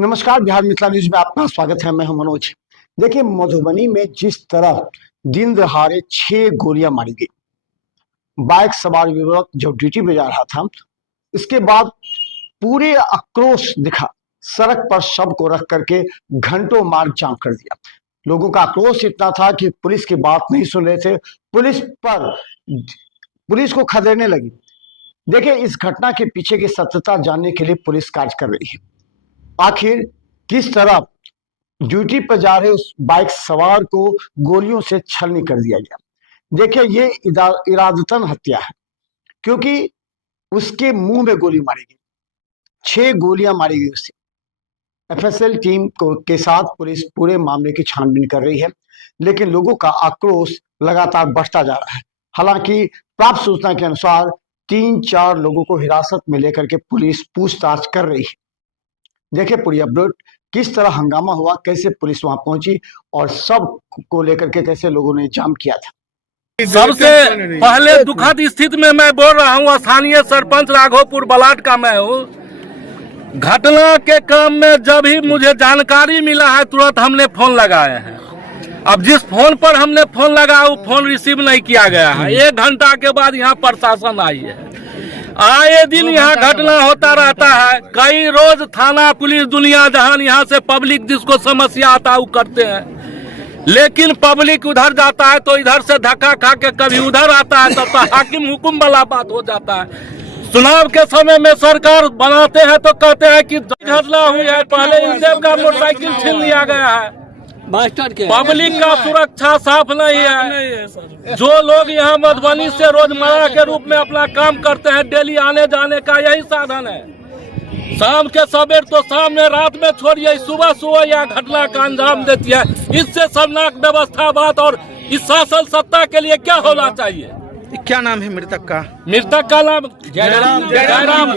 नमस्कार, बिहार मिथिला न्यूज में आपका स्वागत है। मैं हूं मनोज। देखिए, मधुबनी में जिस तरह दिन दहाड़े 6 गोलियां मारी गई, बाइक सवार युवक जब ड्यूटी पे जा रहा था, इसके बाद पूरे आक्रोश दिखा। सड़क पर शव को रख करके घंटों मार्ग जाम कर दिया। लोगों का आक्रोश इतना था कि पुलिस की बात नहीं सुन रहे थे, पुलिस को खदेड़ने लगी। देखिए, इस घटना के पीछे की सत्यता जानने के लिए पुलिस कार्य कर रही है। आखिर किस तरह ड्यूटी पर जा रहे उस बाइक सवार को गोलियों से छलनी कर दिया गया। देखिए, ये इरादतन हत्या है, क्योंकि उसके मुंह में गोली मारी गई। 6 गोलियां मारी गई उसे। एफएसएल टीम के साथ पुलिस पूरे मामले की छानबीन कर रही है, लेकिन लोगों का आक्रोश लगातार बढ़ता जा रहा है। हालांकि प्राप्त सूचना के अनुसार 3-4 लोगों को हिरासत में लेकर के पुलिस पूछताछ कर रही है। देखिए पूरी अपडेट, किस तरह हंगामा हुआ, कैसे पुलिस वहां पहुंची और सब को लेकर के कैसे लोगों ने जाम किया था। सबसे पहले दुखद स्थिति में मैं बोल रहा हूं, स्थानीय सरपंच राघोपुर बलाट का मैं हूं। घटना के क्रम में जब ही मुझे जानकारी मिला है, तुरंत हमने फोन लगाए हैं। अब जिस फोन पर हमने फोन लगाया वो फोन रिसीव नहीं किया गया है। 1 घंटा के बाद यहाँ प्रशासन आई है। आए दिन यहाँ घटना होता रहता है। कई रोज थाना पुलिस दुनिया जहान यहाँ से पब्लिक जिसको समस्या आता है वो करते हैं, लेकिन पब्लिक उधर जाता है तो इधर से धक्का खा के कभी उधर आता है, तब तो हाकिम हुकुम वाला बात हो जाता है। चुनाव के समय में सरकार बनाते हैं तो कहते हैं कि घटना हुई है, पहले इंदेव का मोटरसाइकिल छीन लिया गया है। पब्लिक का सुरक्षा साफ नहीं है। जो लोग यहाँ मधुबनी से रोजमर्रा के रूप में अपना काम करते हैं, डेली आने जाने का यही साधन है। शाम के सवेर तो शाम में, रात में छोड़िए, सुबह सुबह यह घटना का अंजाम देती है। इससे शर्मनाक व्यवस्था बात। और इस शासन सत्ता के लिए क्या होना चाहिए? क्या नाम है मृतक का? मृतक का नाम जयराम।